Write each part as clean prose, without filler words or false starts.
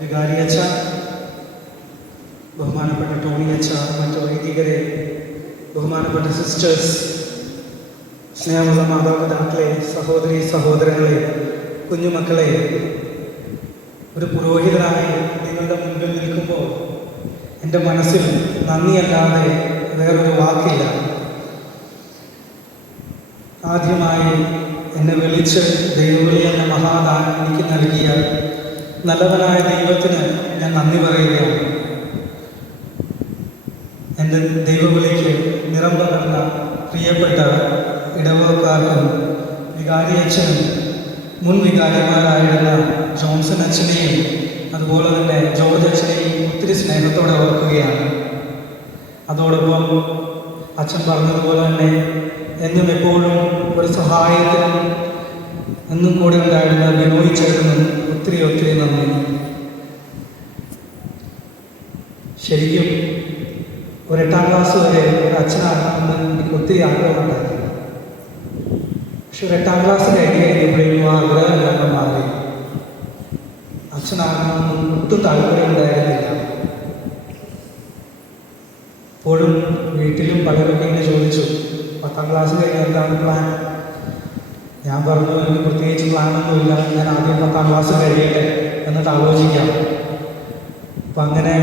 വികാരി അച്ഛ, ബഹുമാനപ്പെട്ട ടോണി അച്ഛ, മറ്റു വൈദികരെ, ബഹുമാനപ്പെട്ട സിസ്റ്റേഴ്സ്, സ്നേഹമുള്ള മാതാപിതാക്കളെ, സഹോദരി സഹോദരങ്ങളെ, കുഞ്ഞുമക്കളെ, ഒരു പുരോഹിതനായി നിങ്ങളുടെ മുൻപിൽ നിൽക്കുമ്പോൾ എൻ്റെ മനസ്സിൽ നന്ദിയല്ലാതെ വേറൊരു വാക്കില്ല. ആദ്യമായി എന്നെ വിളിച്ച് ദൈവവിളി എന്ന മഹാദാനം എനിക്ക് നൽകിയ നല്ലവനായ ദൈവത്തിന് ഞാൻ നന്ദി പറയുകയാണ്. എൻ്റെ ദൈവവിളിക്ക് നിറം പകർന്ന പ്രിയപ്പെട്ട ഇടവകക്കാർക്കും വികാരി അച്ഛനും മുൻ വികാരിമാരായിരുന്ന ജോൺസൺ അച്ഛനെയും അതുപോലെ തന്നെ ജോർജ് അച്ഛനെയും ഒത്തിരി സ്നേഹത്തോടെ ഓർക്കുകയാണ്. അതോടൊപ്പം അച്ഛൻ പറഞ്ഞതുപോലെ തന്നെ എന്നും എപ്പോഴും ഒരു സഹായത്തിനും എന്നും കൂടെ ഉണ്ടായിരുന്ന ബിനോയ് ചേർന്നും ഒത്തിരി ഒത്തിരി നന്ദി. ശരിക്കും ഒരു 8ാം ക്ലാസ് വരെ ഒരു അച്ഛനാകണമെന്ന് എനിക്ക് ഒത്തിരി ആഗ്രഹമുണ്ടായിരുന്നു. പക്ഷെ ഒരു 8ാം ക്ലാസ് കഴിഞ്ഞപ്പോഴേക്കും ആ ആഗ്രഹമെല്ലാം മാറി. അച്ഛനാകണമെന്നും ഒട്ടും താല്പര്യമുണ്ടായിരുന്നില്ല. ഇപ്പോഴും വീട്ടിലും പലരൊക്കെ ഇങ്ങനെ ചോദിച്ചു, 10ാം ക്ലാസ് കഴിഞ്ഞ് എന്താണ് പ്ലാൻ? ഞാൻ പറഞ്ഞു, എനിക്ക് പ്രത്യേകിച്ച് പ്ലാനൊന്നുമില്ല, ഞാൻ ആദ്യം 10ാം ക്ലാസ് കഴിയട്ടെ എന്നിട്ട് ആലോചിക്കാം. അപ്പം അങ്ങനെ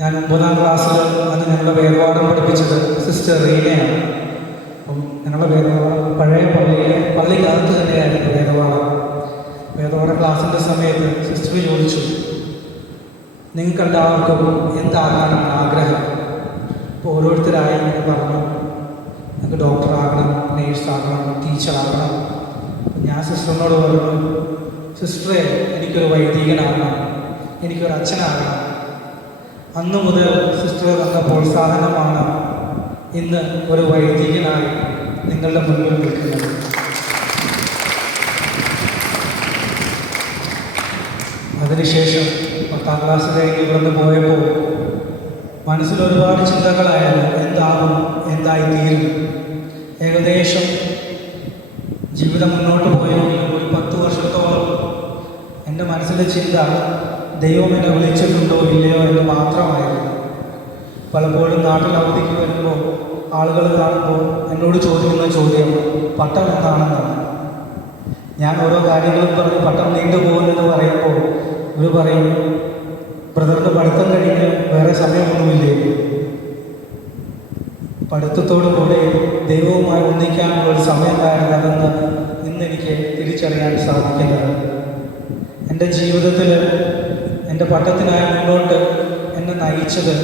ഞാൻ 9ാം ക്ലാസ്സിൽ അന്ന് ഞങ്ങളുടെ വേദപാഠം പഠിപ്പിച്ചത് സിസ്റ്റർ റീനയാണ്. അപ്പം ഞങ്ങളുടെ വേദപാഠം പഴയ പള്ളിക്കകത്ത് തന്നെയായിരുന്നു വേദപാഠ ക്ലാസ്സിൻ്റെ സമയത്ത് സിസ്റ്റർ ചോദിച്ചു, നിങ്ങൾക്കെല്ലാവർക്കും എന്താകാനാണ് ആഗ്രഹം? അപ്പോൾ ഓരോരുത്തരായി ഇങ്ങനെ പറഞ്ഞു, എനിക്ക് ഡോക്ടറാകണം, നേഴ്സാകണം, ടീച്ചറാകണം. ഞാൻ സിസ്റ്ററിനോട് പറഞ്ഞു, സിസ്റ്ററെ എനിക്കൊരു വൈദികനാകണം, എനിക്കൊരു അച്ഛനാകണം. അന്നു മുതൽ സിസ്റ്റർ തന്ന പ്രോത്സാഹനമാണ് ഇന്ന് ഒരു വൈദികനായി നിങ്ങളുടെ മുന്നിൽ നിൽക്കുന്നത്. അതിനുശേഷം 10ാം ക്ലാസ് കഴിഞ്ഞ് ഇവിടുന്ന് പോയപ്പോൾ മനസ്സിൽ ഒരുപാട് ചിന്തകളായിരുന്നു. എന്താകും, എന്തായി തീരും. ഏകദേശം ജീവിതം മുന്നോട്ട് പോയെങ്കിലും ഒരു 10 വർഷത്തോളം എൻ്റെ മനസ്സിലെ ചിന്ത ദൈവം എന്നെ വിളിച്ചിട്ടുണ്ടോ ഇല്ലയോ എന്ന് മാത്രമായിരുന്നു. പലപ്പോഴും നാട്ടിൽ അവധിക്ക് വരുമ്പോൾ ആളുകൾ കാണുമ്പോൾ എന്നോട് ചോദിക്കുന്ന ചോദ്യം പട്ടം എന്താണെന്നാണ്. ഞാൻ ഓരോ കാര്യങ്ങളും പറഞ്ഞ് പട്ടം നീണ്ടുപോകുമെന്ന് പറയുമ്പോൾ ഇവർ പറയും, ബ്രദറിൻ്റെ പഠിത്തം കഴിഞ്ഞ് വേറെ സമയമൊന്നുമില്ലേ? പഠിത്തത്തോടു കൂടി ദൈവവുമായി ഒന്നിക്കാനുള്ള ഒരു സമയമായിരുന്നു അതെന്ന് ഇന്നെനിക്ക് തിരിച്ചറിയാൻ സാധിക്കുന്നത്. എൻ്റെ ജീവിതത്തിൽ എൻ്റെ പഠനത്തിനായി മുന്നോട്ട് എന്നെ നയിച്ചത്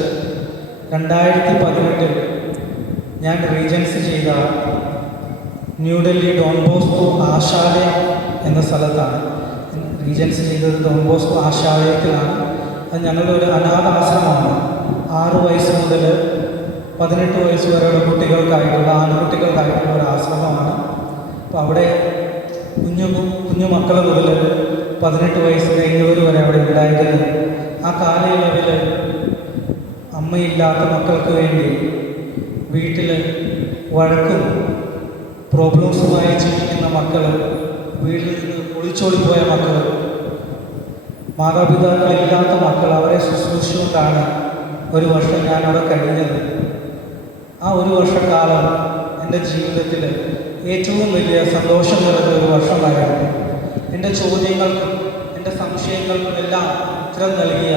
2018 ഞാൻ റീജൻസി ചെയ്ത ന്യൂഡൽഹി ഡോൺ ബോസ്കോ ആശാലയം എന്ന സ്ഥലത്താണ്. റീജൻസി ചെയ്തത് ഡോൺ ബോസ്കോ ആശാലയത്തിലാണ്. അത് ഞങ്ങളുടെ ഒരു അനാഥാശ്രമമാണ്. 6 വയസ്സ് മുതൽ 18 വയസ്സ് വരെയുള്ള കുട്ടികൾക്കായിട്ടുള്ള ആൺകുട്ടികൾക്കായിട്ടുള്ള ഒരു ആശ്രമമാണ്. അപ്പോൾ അവിടെ കുഞ്ഞു മക്കൾ മുതൽ 18 വയസ്സ് കഴിഞ്ഞവർ വരെ അവിടെ ഉണ്ടായിരുന്നു. ആ കാലയളവിൽ അമ്മയില്ലാത്ത മക്കൾക്ക് വേണ്ടി വീട്ടിൽ വഴക്കും പ്രോബ്ലംസുമായി ജീവിക്കുന്ന മക്കൾ, വീട്ടിൽ നിന്ന് ഒളിച്ചോടിപ്പോയ മക്കൾ, മാതാപിതാക്കളില്ലാത്ത മക്കൾ, അവരെ ശുശ്രൂഷിച്ചുകൊണ്ടാണ് ഒരു വർഷം ഞാൻ അവിടെ കഴിഞ്ഞത്. ആ ഒരു വർഷക്കാലം എൻ്റെ ജീവിതത്തിൽ ഏറ്റവും വലിയ സന്തോഷം നിറഞ്ഞ ഒരു വർഷമായിരുന്നു. എൻ്റെ ചോദ്യങ്ങൾക്കും എൻ്റെ സംശയങ്ങൾക്കും എല്ലാം ഉത്തരം നൽകിയ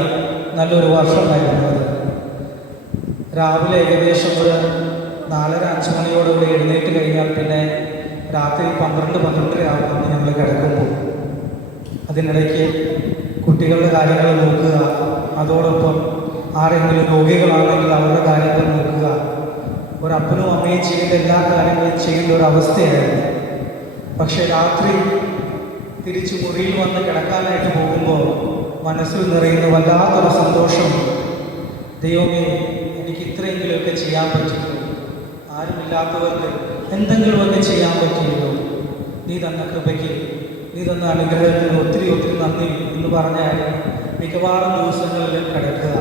നല്ലൊരു വർഷമായിരുന്നു അത്. രാവിലെ ഏകദേശം ഒരു 4:30-5 മണിയോടുകൂടി എഴുന്നേറ്റ് കഴിഞ്ഞാൽ പിന്നെ രാത്രി 12-12:30 ആകുമ്പോൾ ഞങ്ങൾ കിടക്കുമ്പോൾ അതിനിടയ്ക്ക് കുട്ടികളുടെ കാര്യങ്ങൾ നോക്കുക, അതോടൊപ്പം ആരെങ്കിലും രോഗികളാണെങ്കിൽ അവരുടെ കാര്യങ്ങൾ നോക്കുക, ഒരപ്പനും അമ്മയും ചെയ്യേണ്ട എല്ലാ കാര്യങ്ങളും ചെയ്യേണ്ട ഒരു അവസ്ഥയായിരുന്നു. പക്ഷേ രാത്രി തിരിച്ച് മുറിയിൽ വന്ന് കിടക്കാനായിട്ട് പോകുമ്പോൾ മനസ്സിൽ നിറയുന്ന വല്ലാത്തൊരു സന്തോഷം. ദൈവമേ, എനിക്ക് ഇത്രയെങ്കിലുമൊക്കെ ചെയ്യാൻ പറ്റുള്ളൂ, ആരുമില്ലാത്തവർക്ക് എന്തെങ്കിലുമൊക്കെ ചെയ്യാൻ പറ്റുള്ളൂ, നീ തന്ന കൃപയ്ക്ക്, നീ തന്ന അനുഗ്രഹത്തിന് ഒത്തിരി ഒത്തിരി നന്ദി എന്ന് പറഞ്ഞാൽ മിക്കവാറും ദിവസങ്ങളിൽ കിടക്കുക.